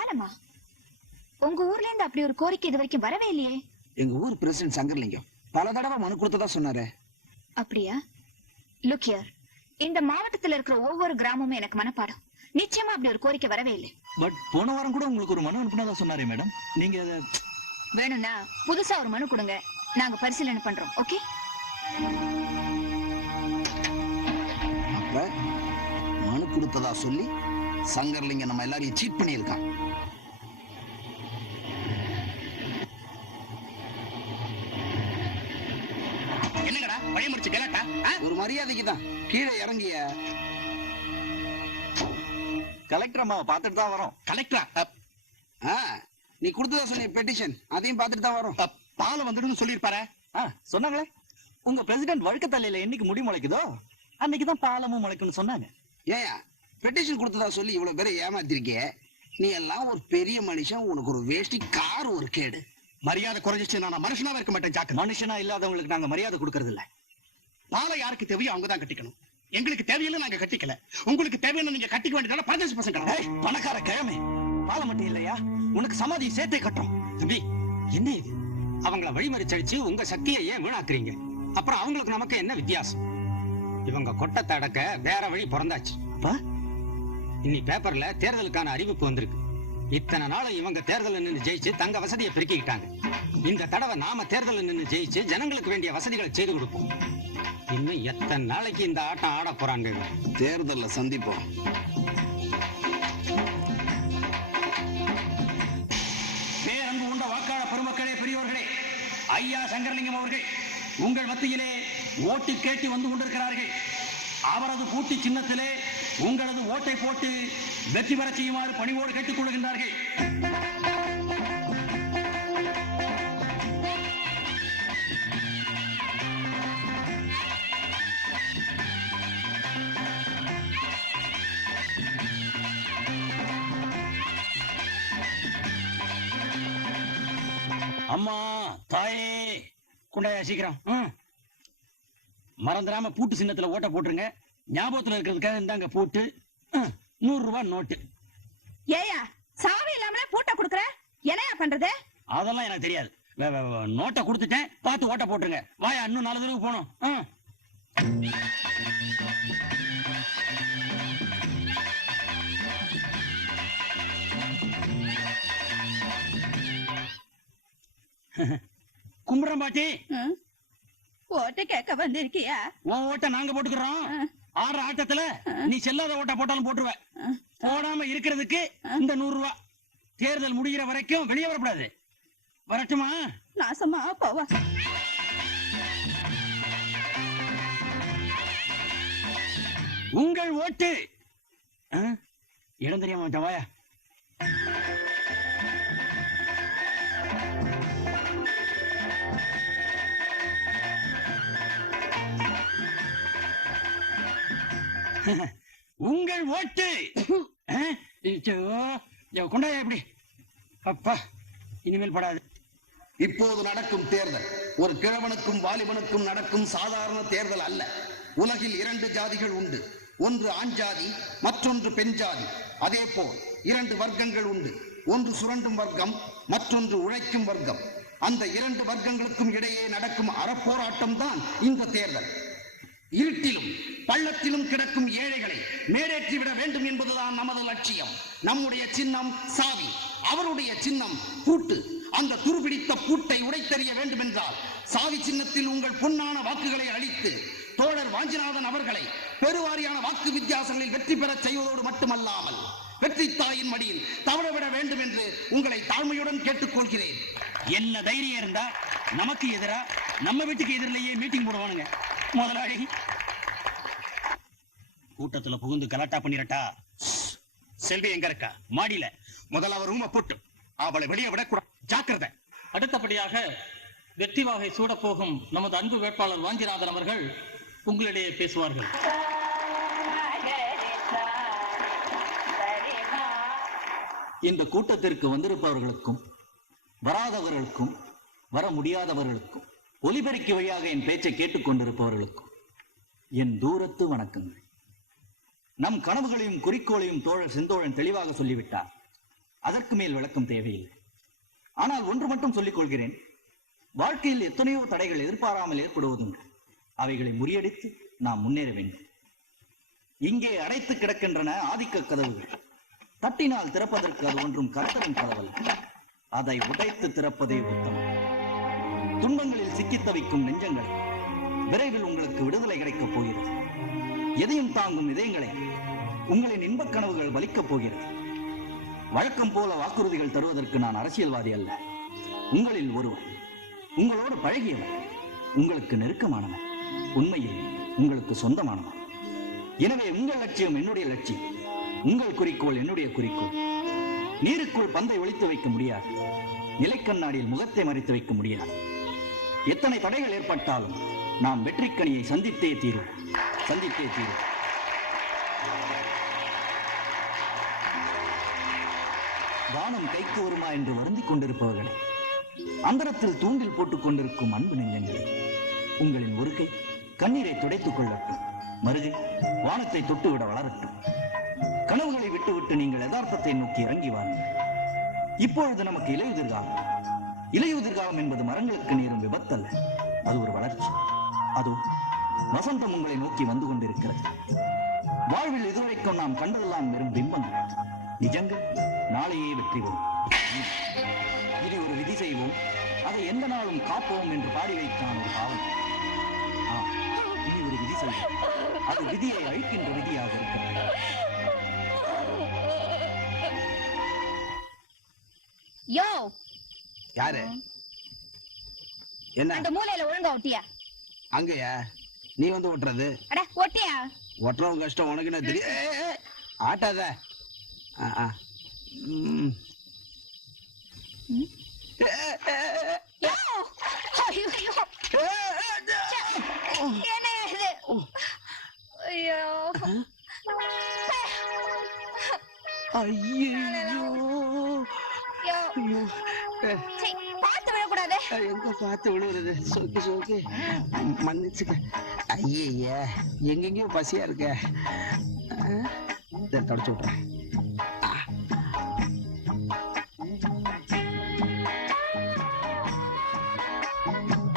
பாலமா உங்க ஊர்ல இருந்து அப்படி ஒரு கோரிக்கை இது வரைக்கும் வரவே இல்லையே. எங்க ஊர் பிரசிடென்ட் சங்கர்லிங்கம். பல தடவை மனு கொடுத்ததா சொன்னாரு. அப்படியா? லுக் ஹியர் இந்த மாவட்டத்துல இருக்கிற ஒவ்வொரு கிராமமும் எனக்கு மனப்பாடம். நிச்சயமா அப்படி ஒரு கோரிக்கை வரவே இல்லை. பட் போன வாரம் கூட உங்களுக்கு ஒரு மனு அனுப்புனதா சொன்னாரே மேடம். நீங்க அதை வேணும்னா புதுசா ஒரு மனு கொடுங்க. நாங்க பரிசீலனை பண்றோம். ஓகே மனு கொடுத்ததா சொல்லி சங்கர்லிங்கம் நம்ம எல்லாரையும் சீட் பண்ணியிருக்கான். என்னங்கடா வழி முடிச்சு கேளட்டா? ஒரு மரியாதைக்கு தான். கீழே இறங்கிய கலெக்டர் அம்மாவை பார்த்துட்டு தான் வரோம். கலெக்டரா நீ கொடுத்ததா சொன்னிய பெட்டிஷன் அதையும் பார்த்துட்டு தான் வரும். பாலம் வந்துடும் சொல்லிருப்பாரு ஆ சொன்னாங்களே? உங்க பிரசிடென்ட் வழுக்க தலையில என்னைக்கு முடி முளைக்குதோ அன்னைக்கு தான் பாலமும் முளைக்கும்னு சொன்னாங்க. ஏயா பெட்டிஷன் கொடுத்ததா சொல்லி இவ்வளவு பேரை ஏமாத்திருக்கிய நீ எல்லாம் ஒரு பெரிய மனுஷன் உனக்கு ஒரு வேஷ்டி கார் ஒரு கேடு. மரியாதை குறைஞ்சிச்சு நான் மனுஷனாவே இருக்க மாட்டேன் ஜாக்கு மனுஷனா இல்லாதவங்களுக்கு நாங்க மரியாதை கொடுக்கறது இல்ல பாலம் யாருக்கு தேவையோ அவங்க தான் கட்டிக்கணும். எங்களுக்கு தேவையில்லை நாங்க கட்டிக்கல. உங்களுக்கு தேவையான நீங்க கட்டிக்க வேண்டியதால பிரதேச பசங்க பணக்கார கிழமை பாலம் மட்டும் இல்லையா? உனக்கு சமாதி சேர்த்தே கட்டுறோம் தம்பி என்ன இது? அவங்கள வழிமறிச்சடிச்சு உங்க சக்தியை ஏன் வீணாக்குறீங்க? அப்புறம் அவங்களுக்கு நமக்கு என்ன வித்தியாசம்? இவங்க கொட்டத்தை அடக்க வேற வழி பிறந்தாச்சு. அப்பா இன்னி பேப்பர்ல தேர்தலுக்கான அறிவிப்பு வந்திருக்கு. இத்தனை நாளும் இவங்க தேர்தலில் நின்னு ஜெயிச்சு தங்க வசதியை பெருக்கிக்கிட்டாங்க. இந்த தடவை நாம தேர்தலில் நின்னு ஜெயிச்சு ஜனங்களுக்கு வேண்டிய வசதிகளை செய்து கொடுப்போம். இன்னும் எத்தனை நாளைக்கு இந்த ஆட்டம் ஆட போறாங்க? தேர்தல்ல சந்திப்போம். பேரன்பு உண்ட வாக்காளர் பெருமக்களே பெரியவர்களே ஐயா சங்கரலிங்கம் அவர்கள் உங்கள் மத்தியிலே ஓட்டு கேட்டு வந்து கொண்டிருக்கிறார்கள். அவரது கூட்டி சின்னத்திலே உங்களது ஓட்டை போட்டு வெற்றி பெற செய்யுமாறு பணிவோடு கேட்டுக் கொள்கின்றார்கள் அம்மா தாயே குண்டாயா சீக்கிரம் ம். மறந்துடாம பூட்டு சின்னத்துல ஓட்ட போட்டுருங்க. ஞாபகத்துல இருக்கிறதுக்காக இந்தாங்க பூட்டு. நூறு ரூபாய் நோட்டு. ஏயா சாவி இல்லாமலே பூட்டை கொடுக்குற? என்னையா பண்றது? அதெல்லாம் எனக்கு தெரியாது. நோட்டை கொடுத்துட்டேன். பார்த்து ஓட்ட போட்டுருங்க. வாயா இன்னும் நாலு தடவை போகணும். ம். கும்பிடுறேன் பாட்டி. ஓட்டு கேட்க வந்திருக்கியா? உன் ஓட்ட நாங்க போட்டுக்கிறோம். ஆடுற ஆட்டத்துல நீ செல்லாத ஓட்ட போட்டாலும் போட்டுருவ. போடாம இருக்கிறதுக்கு இந்த நூறு ரூபாய் தேர்தல் முடிகிற வரைக்கும் வெளியே வரக்கூடாது. வரட்டுமா? நாசமா போவா. உங்கள் ஓட்டு? இடம் தெரியாம வாயா? உங்கள் ஓட்டு. ஆ? கொண்டாயா எப்படி அப்பா இனிமேல் படாது. இப்போது நடக்கும் தேர்தல் ஒரு கிழவனுக்கும் வாலிபனுக்கும் நடக்கும் சாதாரண தேர்தல் அல்ல. உலகில் இரண்டு ஜாதிகள் உண்டு. ஒன்று ஆண் ஜாதி மற்றொன்று பெண் ஜாதி. அதே போல் இரண்டு வர்க்கங்கள் உண்டு. ஒன்று சுரண்டும் வர்க்கம் மற்றொன்று உழைக்கும் வர்க்கம். அந்த இரண்டு வர்க்கங்களுக்கும் இடையே நடக்கும் அறப்போராட்டம் தான் இந்த தேர்தல். இருட்டிலும் பள்ளத்திலும் கிடக்கும் ஏழைகளை மேடேற்றி விட வேண்டும் என்பதுதான் நமது லட்சியம். நம்முடைய சின்னம் சாவி. அவருடைய சின்னம் பூட்டு. அந்த துருபிடித்த பூட்டை உடைத்தெறிய வேண்டும் என்றால் சாவி சின்னத்தில் உங்கள் பொன்னான வாக்குகளை அளித்து தோழர் வாஞ்சிநாதன் அவர்களை பெருவாரியான வாக்கு வித்தியாசங்களில் வெற்றி பெறச் செய்வதோடு மட்டுமல்லாமல் வெற்றி தாயின் மடியில் தவறவிட வேண்டும் என்று உங்களை தாழ்மையுடன் கேட்டுக்கொள்கிறேன். என்ன தைரியம் இருந்தா நமக்கு எதிரா? நம்ம வீட்டுக்கு எதிரிலேயே மீட்டிங் போடுவானுங்க. முதலாளி கூட்டத்துல புகுந்து கலாட்டா பண்ணிரட்டா? செல்வி எங்க இருக்கா? மாடியில. முதல்ல அவர் ரூம போட்டு அவளை வெளியே விடக்கூடாது. ஜாக்கிரதை. அடுத்தபடியாக வெற்றி வாகை சூடப்போகும் நமது அன்பு வேட்பாளர் வாஞ்சிநாதன் அவர்கள் உங்களிடையே பேசுவார்கள். இந்த கூட்டத்திற்கு வந்திருப்பவர்களுக்கும் வராதவர்களுக்கும் வர முடியாதவர்களுக்கும் ஒலிபெருக்கி வழியாக என் பேச்சை கேட்டுக்கொண்டிருப்பவர்களுக்கும் என் தூரத்து வணக்கங்கள். நம் கனவுகளையும் குறிக்கோளையும் தோழர் செந்தோழன் தெளிவாக சொல்லிவிட்டார். அதற்கு மேல் விளக்கம் தேவையில்லை. ஆனால் ஒன்று மட்டும் சொல்லிக் கொள்கிறேன். வாழ்க்கையில் எத்தனையோ தடைகள் எதிர்பாராமல் ஏற்படுவதுண்டு. அவைகளை முறியடித்து நாம் முன்னேற வேண்டும். இங்கே அடைத்து கிடக்கின்றன ஆதிக்க கதவுகள். தட்டினால் திறப்பதற்கு அது ஒன்றும் கர்த்தரின் கதவல்ல. அதை உடைத்து திறப்பதே உத்தமம். துன்பங்களில் சிக்கி தவிக்கும் நெஞ்சங்கள் விரைவில் உங்களுக்கு விடுதலை கிடைக்கப் போகிறது. எதையும் தாங்கும் இதயங்களை உங்களின் இன்பக் கனவுகள் வலிக்கப் போகிறது. வழக்கம் போல வாக்குறுதிகள் தருவதற்கு நான் அரசியல்வாதி அல்ல. உங்களில் ஒருவன் உங்களோடு பழகியவன் உங்களுக்கு நெருக்கமானவன் உண்மையில் உங்களுக்கு சொந்தமானவன். எனவே உங்கள் லட்சியம் என்னுடைய லட்சியம் உங்கள் குறிக்கோள் என்னுடைய குறிக்கோள். நீருக்குள் பந்தை ஒழித்து வைக்க முடியாது நிலைக்கண்ணாடியில் முகத்தை மறைத்து வைக்க முடியாது. எத்தனை தடைகள் ஏற்பட்டாலும் நாம் வெற்றிக்கனியை சந்தித்தே தீரும். சந்தித்தே தீரும். வானம் கைக்கு வருமா என்று வருந்திக் கொண்டிருப்பவர்களே அந்தரத்தில் தூண்டில் போட்டுக் கொண்டிருக்கும் அன்பு நெஞ்சங்களே உங்களின் ஒரு கை கண்ணீரை துடைத்துக் கொள்ளட்டும். மறுகை வானத்தை தொட்டுவிட வளரட்டும். கனவுகளை விட்டுவிட்டு நீங்கள் யதார்த்தத்தை நோக்கி இறங்கி வாருங்கள். இப்பொழுது நமக்கு இலையுதிர்காலம் இலையுதிர் காலம் என்பது மரங்களுக்கு நேரும் விபத்தல்ல. அது ஒரு வளர்ச்சி. அது வசந்தம் உங்களை நோக்கி வந்து கொண்டிருக்கிறது. வாழ்வில் இதுவரைக்கும் நாம் கண்டதெல்லாம் வெறும் பிம்பங்கள் நிஜங்கள் நாளையே வெற்றி பெறும். இது ஒரு விதி செய்வோம். அதை எந்த நாளும் காப்போம் என்று பாடி வைத்தான் ஒரு பாவம். இது ஒரு விதி செய்வோம். அது விதியை அழிக்கின்ற விதியாக இருக்கிறது. யோ யாரு? என்ன? அந்த மூலையில ஒழுங்கா ஒட்டியா? அங்கயா? நீ வந்து ஓட்டுறது அட ஒட்டியா? ஒட்டுறவங்க கஷ்டம் உனக்கு என்ன தெரியும்? ஆட்டாத. ஐயோ ஐயோ ஐயையோ. யோ ஐயோ. ஏய், சீ, பார்த்து விழக்கூடாது எங்க பார்த்து விழுகிறது சோக்கி சோக்கி. மன்னிச்சுக்க. ஐய எங்கெங்கயோ பசியா இருக்க. தொடச்சு விட்றேன்